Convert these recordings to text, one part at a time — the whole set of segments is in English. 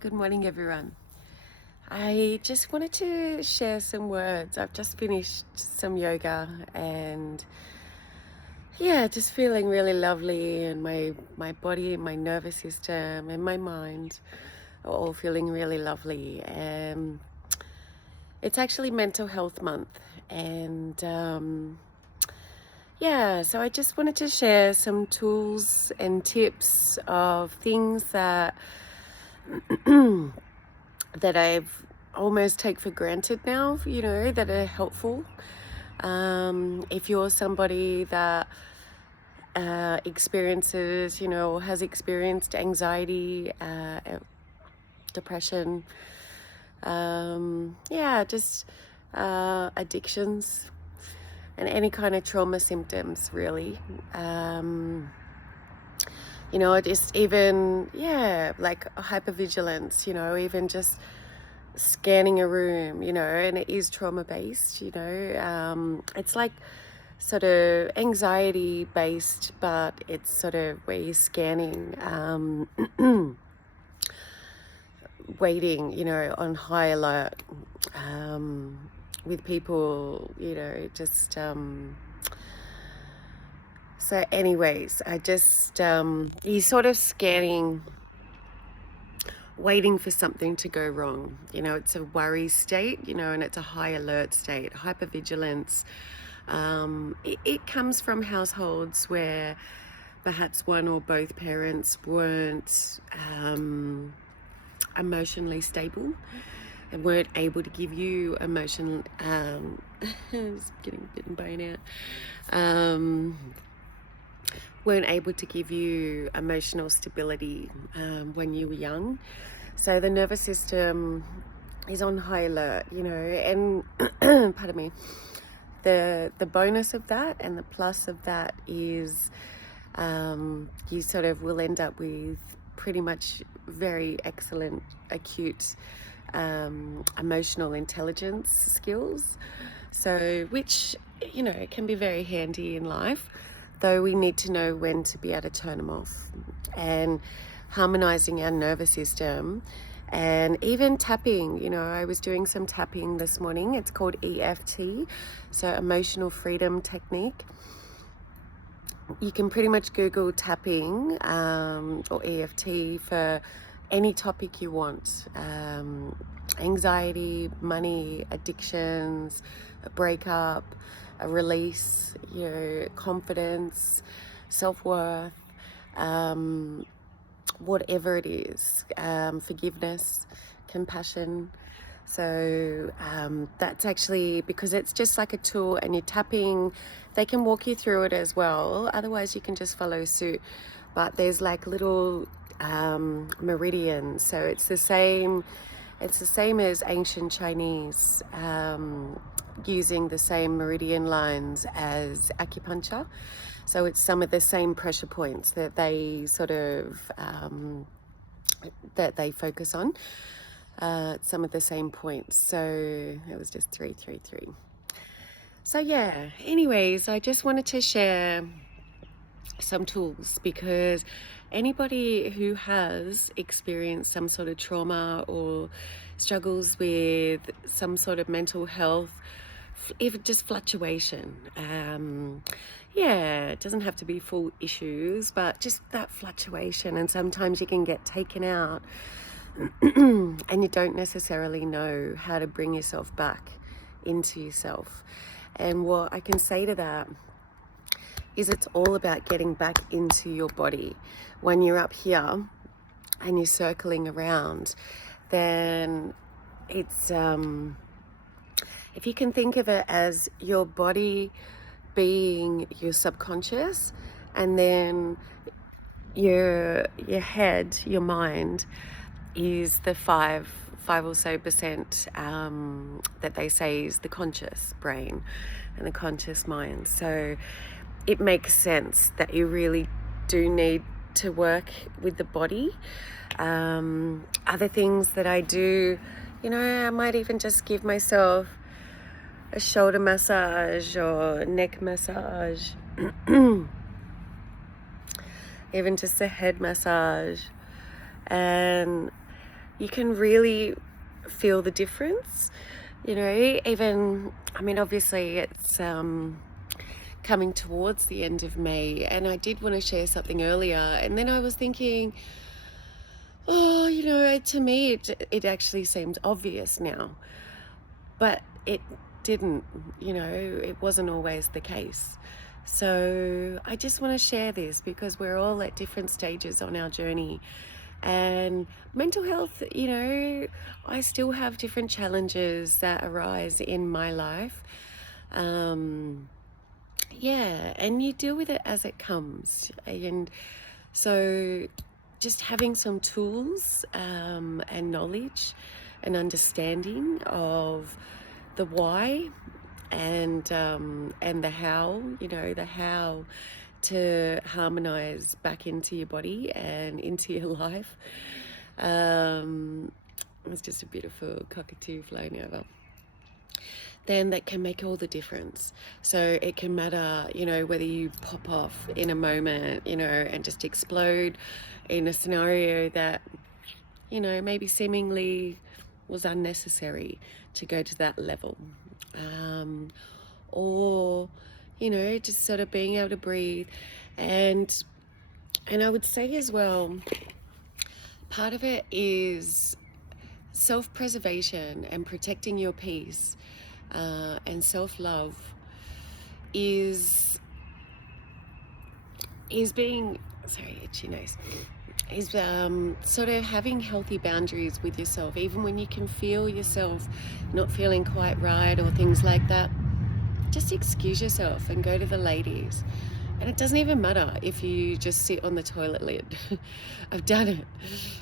Good morning, everyone. I just wanted to share some words. I've just finished some yoga and just feeling really lovely, and my body, my nervous system, and my mind are all feeling really lovely. It's actually Mental Health Month, and so I just wanted to share some tools and tips of things that that I've almost take for granted now, that are helpful. If you're somebody that experiences, or has experienced anxiety, depression, just addictions and any kind of trauma symptoms, really. Just even, like hypervigilance, even just scanning a room, and it is trauma based, it's like sort of anxiety based, but it's sort of where you're scanning, waiting, on high alert, with people, so anyways, I just, you're sort of scanning, waiting for something to go wrong. It's a worry state, and it's a high alert state, hypervigilance. It comes from households where perhaps one or both parents weren't emotionally stable and weren't able to give you emotional, it's getting bitten by an ant, weren't able to give you emotional stability when you were young. So the nervous system is on high alert, and pardon me. The bonus of that and the plus of that is you sort of will end up with pretty much very excellent acute emotional intelligence skills. So which, can be very handy in life, though we need to know when to be able to turn them off. And harmonizing our nervous system, and even tapping, I was doing some tapping this morning. It's called EFT, so Emotional Freedom Technique. You can pretty much Google tapping or EFT for any topic you want. Anxiety, money, addictions, a breakup, a release, confidence, self-worth, whatever it is, forgiveness, compassion. So that's actually, because it's just like a tool and you're tapping, they can walk you through it as well. Otherwise you can just follow suit. But there's like little meridians. So it's the same as ancient Chinese, using the same meridian lines as acupuncture. So it's some of the same pressure points that they sort of, that they focus on. Some of the same points. So it was just 333. So anyways, I just wanted to share some tools, because anybody who has experienced some sort of trauma or struggles with some sort of mental health, even just fluctuation, it doesn't have to be full issues, but just that fluctuation, and sometimes you can get taken out and you don't necessarily know how to bring yourself back into yourself. And what I can say to that is it's all about getting back into your body. When you're up here and you're circling around, then it's if you can think of it as your body being your subconscious, and then your head, your mind, is the five or so percent that they say is the conscious brain and the conscious mind. So it makes sense that you really do need to work with the body. Other things that I do, I might even just give myself a shoulder massage or neck massage, even just a head massage. And you can really feel the difference. You know, even, I mean, obviously it's coming towards the end of May, and I did want to share something earlier, and then I was thinking, oh, you know, to me it actually seems obvious now, but it didn't, you know, it wasn't always the case. So I just want to share this because we're all at different stages on our journey. And mental health, you know, I still have different challenges that arise in my life. Yeah, and you deal with it as it comes. And so just having some tools and knowledge and understanding of the why and the how, you know, the how to harmonize back into your body and into your life. It's just a beautiful cockatoo flying over. Then that can make all the difference. So it can matter, you know, whether you pop off in a moment, you know, and just explode in a scenario that, you know, maybe seemingly was unnecessary to go to that level. Or, you know, just sort of being able to breathe. And I would say as well, part of it is self-preservation and protecting your peace and self-love is being, sorry, itchy nose, is sort of having healthy boundaries with yourself, even when you can feel yourself not feeling quite right or things like that. Just excuse yourself and go to the ladies. And it doesn't even matter if you just sit on the toilet lid. I've done it,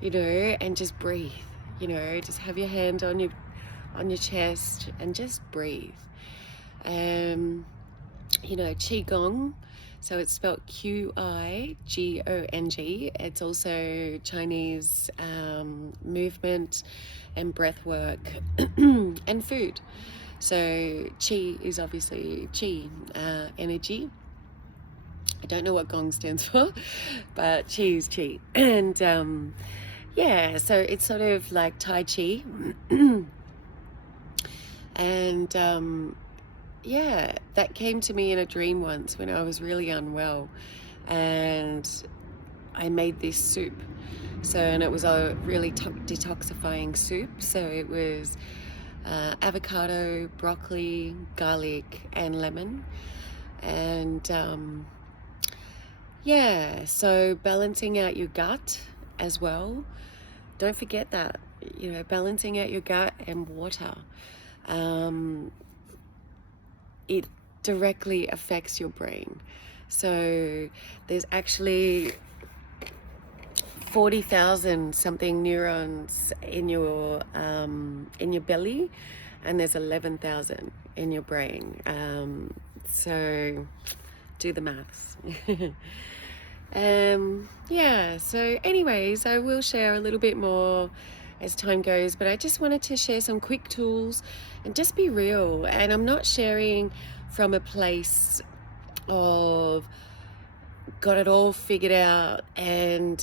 you know, and just breathe, you know, just have your hand on your chest and just breathe. You know, Qigong, so it's spelled Qigong. It's also Chinese movement and breath work and food. So Qi is obviously Qi, energy. I don't know what Gong stands for, but Qi is Qi. And yeah, so it's sort of like Tai Chi. And yeah, that came to me in a dream once when I was really unwell, and I made this soup. So, and it was a really detoxifying soup. So it was avocado, broccoli, garlic, and lemon. And yeah, so balancing out your gut as well. Don't forget that, you know, balancing out your gut and water. It directly affects your brain. So there's actually 40,000 something neurons in your belly, and there's 11,000 in your brain. So do the maths. Yeah, so anyways, I will share a little bit more as time goes, but I just wanted to share some quick tools and just be real. And I'm not sharing from a place of got it all figured out and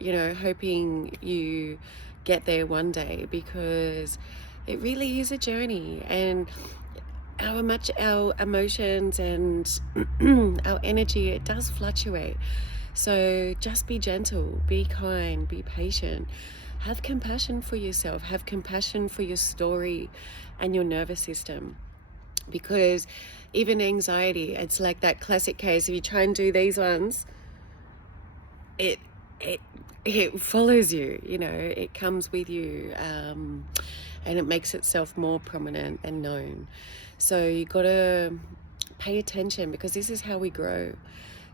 you know, hoping you get there one day, because it really is a journey, and our emotions and our energy, it does fluctuate. So just be gentle, be kind, be patient, have compassion for yourself, have compassion for your story and your nervous system. Because even anxiety, it's like that classic case, if you try and do these ones, it follows you, you know, it comes with you, and it makes itself more prominent and known. So you got to pay attention, because this is how we grow.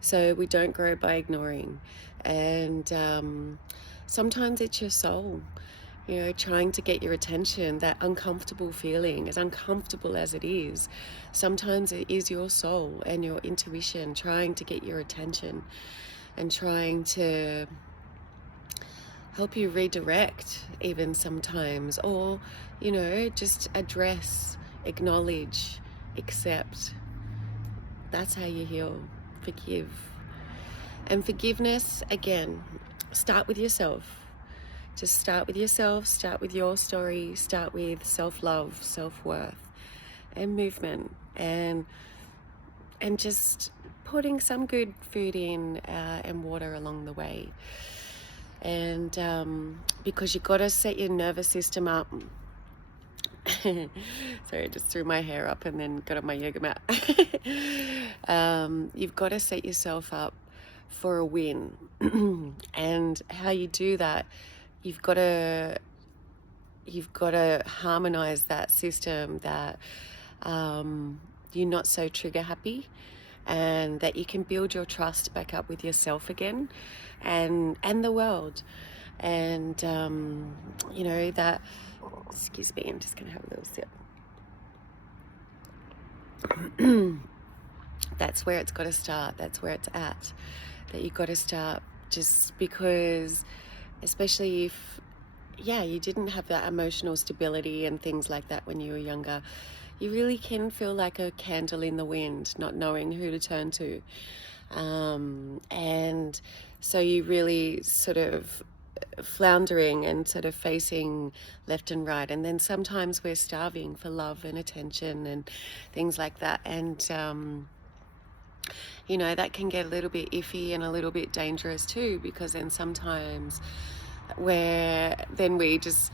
So we don't grow by ignoring. And sometimes it's your soul, you know, trying to get your attention. That uncomfortable feeling, as uncomfortable as it is, sometimes it is your soul and your intuition trying to get your attention and trying to help you redirect even sometimes, or, you know, just address, acknowledge, accept. That's how you heal. Forgive. And forgiveness, again, start with yourself. Just start with yourself, start with your story, start with self-love, self-worth, and movement, and just putting some good food in and water along the way. And because you've got to set your nervous system up. Sorry, I just threw my hair up and then got on my yoga mat. You've got to set yourself up for a win. And how you do that, you've got to harmonize that system, that you're not so trigger happy, and that you can build your trust back up with yourself again, and the world. And you know, that, excuse me, I'm just gonna have a little sip. That's where it's got to start. That's where it's at. That you've got to start, just because, especially if, yeah, you didn't have that emotional stability and things like that when you were younger, you really can feel like a candle in the wind, not knowing who to turn to. And so you really sort of floundering and sort of facing left and right. And then sometimes we're starving for love and attention and things like that. And you know, that can get a little bit iffy and a little bit dangerous too, because then sometimes we just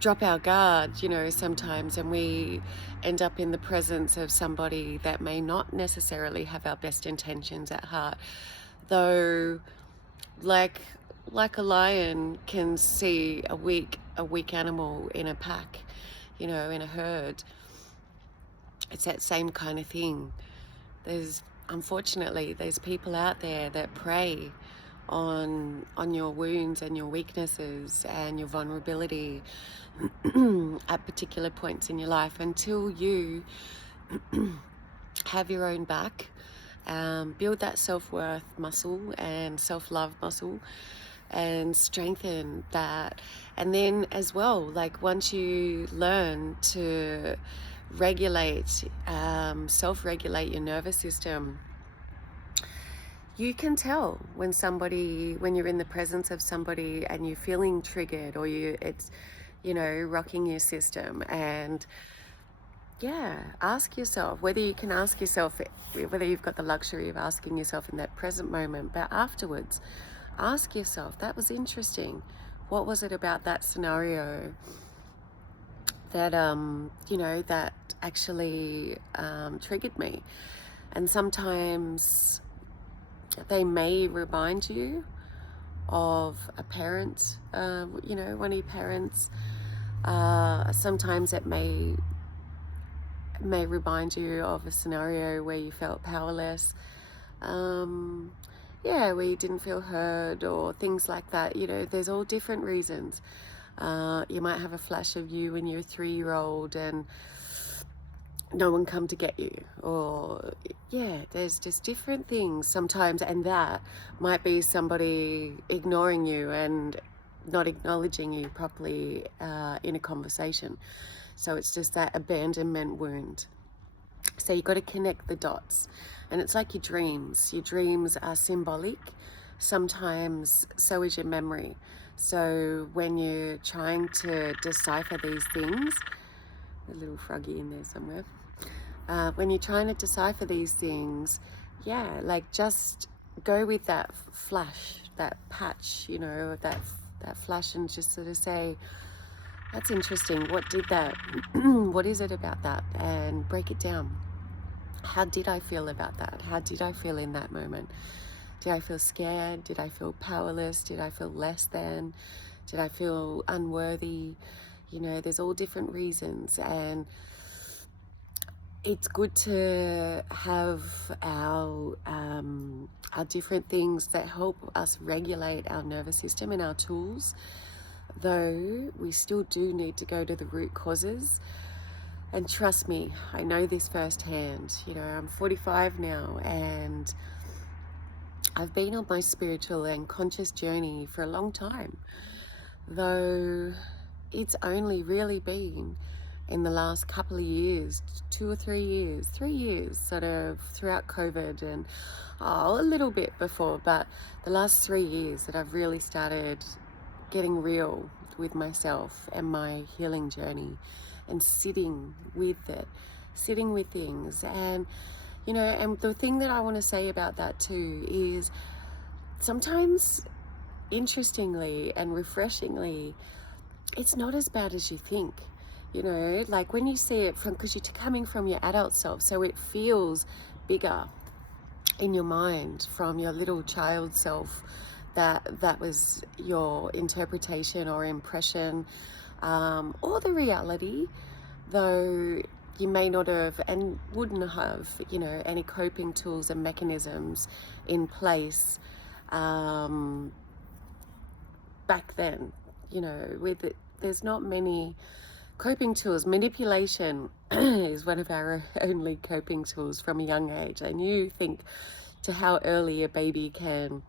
drop our guard, you know, sometimes, and we end up in the presence of somebody that may not necessarily have our best intentions at heart. Though, like a lion can see a weak animal in a pack, you know, in a herd. It's that same kind of thing. Unfortunately, there's people out there that prey on your wounds and your weaknesses and your vulnerability at particular points in your life, until you have your own back, build that self-worth muscle and self-love muscle, and strengthen that. And then as well, like, once you learn to regulate, self-regulate your nervous system, you can tell when you're in the presence of somebody and you're feeling triggered, or it's, you know, rocking your system. And yeah, ask yourself whether you've got the luxury of asking yourself in that present moment, but afterwards, ask yourself, that was interesting. What was it about that scenario that, you know, that actually triggered me? And sometimes they may remind you of a parent, you know, one of your parents. Sometimes it may remind you of a scenario where you felt powerless, yeah, where you didn't feel heard, or things like that. You know, there's all different reasons. You might have a flash of you when you're a 3-year-old and no one come to get you, or yeah, there's just different things sometimes, and that might be somebody ignoring you and not acknowledging you properly in a conversation. So it's just that abandonment wound. So you've got to connect the dots. And it's like your dreams. Your dreams are symbolic. Sometimes so is your memory. So when you're trying to decipher these things, a little froggy in there somewhere. When you're trying to decipher these things, yeah, like, just go with that flash, that patch, you know, that flash, and just sort of say, that's interesting. What did that? What is it about that? And break it down. How did I feel about that? How did I feel in that moment? Did I feel scared? Did I feel powerless? Did I feel less than? Did I feel unworthy? You know, there's all different reasons, and it's good to have our different things that help us regulate our nervous system and our tools, though we still do need to go to the root causes. And trust me, I know this firsthand. You know, I'm 45 now, and I've been on my spiritual and conscious journey for a long time, though it's only really been in the last couple of years, 2 or 3 years, 3 years, sort of throughout COVID, and a little bit before, but the last 3 years that I've really started getting real with myself and my healing journey, and sitting with it, sitting with things. And you know, and the thing that I want to say about that too is sometimes, interestingly and refreshingly, it's not as bad as you think. You know, like when you see it from, because you're coming from your adult self, so it feels bigger in your mind from your little child self, that was your interpretation or impression, or the reality, though you may not have and wouldn't have, you know, any coping tools and mechanisms in place back then. You know, with it, there's not many coping tools. Manipulation is one of our only coping tools from a young age. And you think to how early a baby can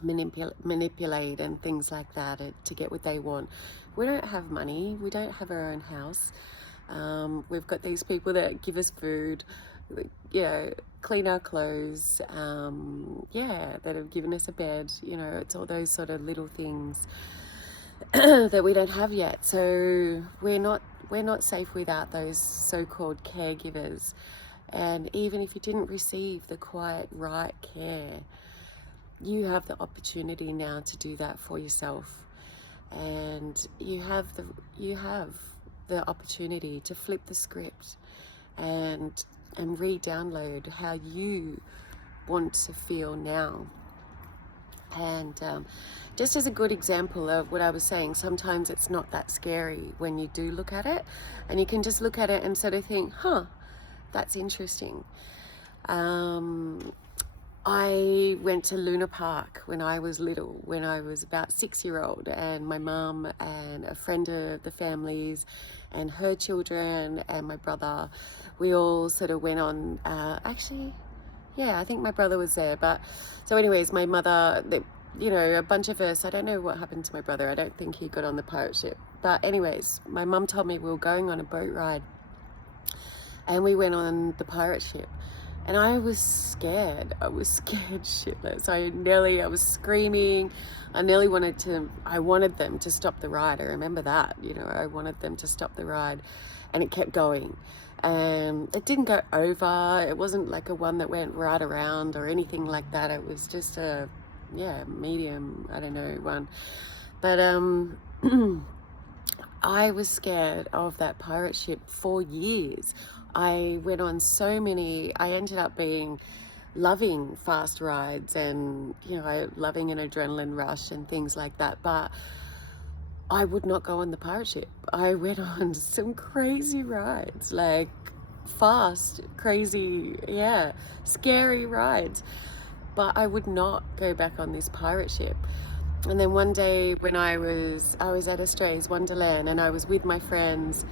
manipulate and things like that to get what they want. We don't have money, we don't have our own house. We've got these people that give us food, you know, clean our clothes, yeah, that have given us a bed. You know, it's all those sort of little things that we don't have yet. So we're not safe without those so-called caregivers. And even if you didn't receive the quite right care, you have the opportunity now to do that for yourself. And you have the opportunity to flip the script and re-download how you want to feel now. And just as a good example of what I was saying, sometimes it's not that scary when you do look at it, and you can just look at it and sort of think, huh, that's interesting. I went to Luna Park when I was little, when I was about 6-year-old, and my mum and a friend of the family's and her children and my brother, we all sort of went on, actually, yeah, I think my brother was there. But so anyways, my mother, you know, a bunch of us, I don't know what happened to my brother. I don't think he got on the pirate ship. But anyways, my mum told me we were going on a boat ride, and we went on the pirate ship. And I was scared. I was scared shitless. I was screaming. I wanted them to stop the ride. I remember that, you know, I wanted them to stop the ride, and it kept going. And it didn't go over. It wasn't like a one that went right around or anything like that. It was just a, yeah, medium, I don't know, one. But I was scared of that pirate ship for years. I went on so many, I ended up loving fast rides and, you know, loving an adrenaline rush and things like that. But I would not go on the pirate ship. I went on some crazy rides, like fast, crazy, yeah, scary rides. But I would not go back on this pirate ship. And then one day when I was at Australia's Wonderland, and I was with my friends,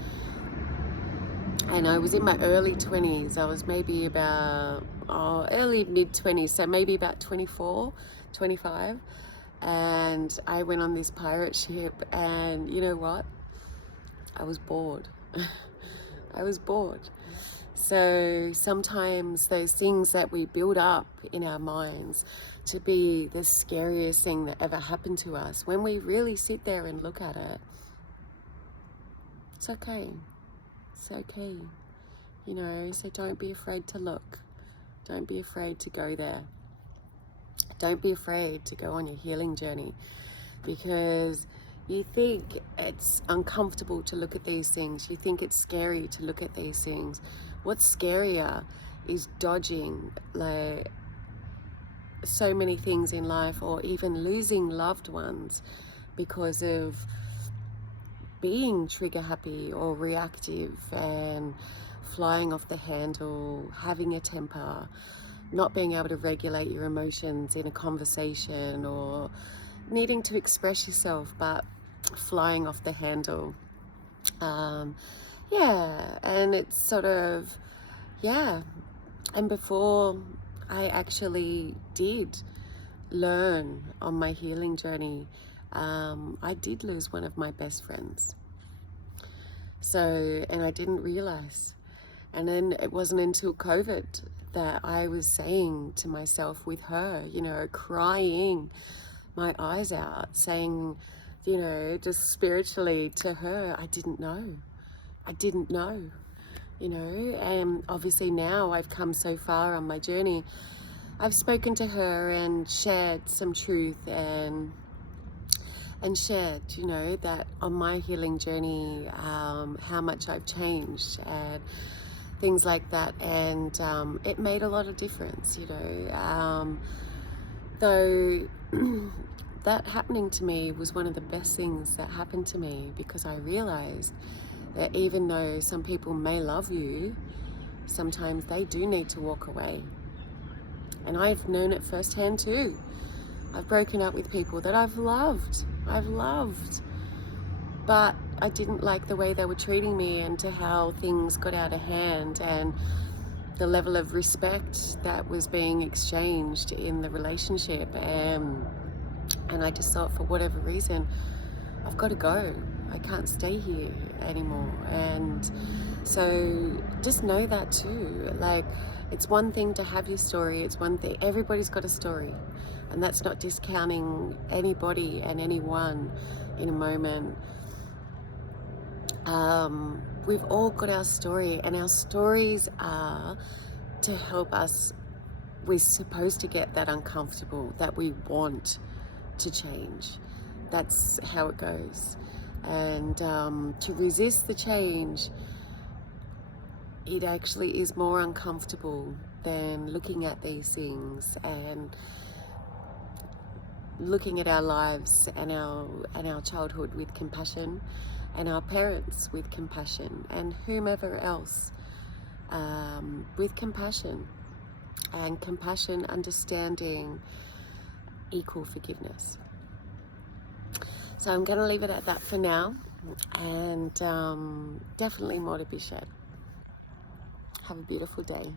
and I was in my early 20s. I was maybe about early mid 20s, so maybe about 24, 25. And I went on this pirate ship, and you know what? I was bored. I was bored. So sometimes those things that we build up in our minds to be the scariest thing that ever happened to us, when we really sit there and look at it, it's okay. It's okay. You know, so don't be afraid to look. Don't be afraid to go there. Don't be afraid to go on your healing journey, because you think it's uncomfortable to look at these things. You think it's scary to look at these things. What's scarier is dodging like so many things in life, or even losing loved ones because of being trigger happy or reactive and flying off the handle, having a temper, not being able to regulate your emotions in a conversation, or needing to express yourself but flying off the handle. Yeah, and it's sort of, yeah. And before I actually did learn on my healing journey, I did lose one of my best friends. So, and I didn't realize. And then it wasn't until COVID that I was saying to myself with her, you know, crying my eyes out, saying, you know, just spiritually to her, I didn't know. I didn't know, you know, and obviously now I've come so far on my journey. I've spoken to her and shared some truth and shared, you know, that on my healing journey, how much I've changed and things like that. And it made a lot of difference, you know, though that happening to me was one of the best things that happened to me, because I realized that even though some people may love you, sometimes they do need to walk away. And I've known it firsthand too. I've broken up with people that I've loved, but I didn't like the way they were treating me and to how things got out of hand and the level of respect that was being exchanged in the relationship. And I just thought, for whatever reason, I've got to go. I can't stay here anymore. And so just know that too. Like, it's one thing to have your story. It's one thing. Everybody's got a story. And that's not discounting anybody and anyone in a moment. We've all got our story, and our stories are to help us. We're supposed to get that uncomfortable, that we want to change. That's how it goes. And to resist the change, it actually is more uncomfortable than looking at these things and looking at our lives and our childhood with compassion, and our parents with compassion, and whomever else with compassion. And compassion, understanding, equal forgiveness. So I'm going to leave it at that for now, and definitely more to be shared. Have a beautiful day.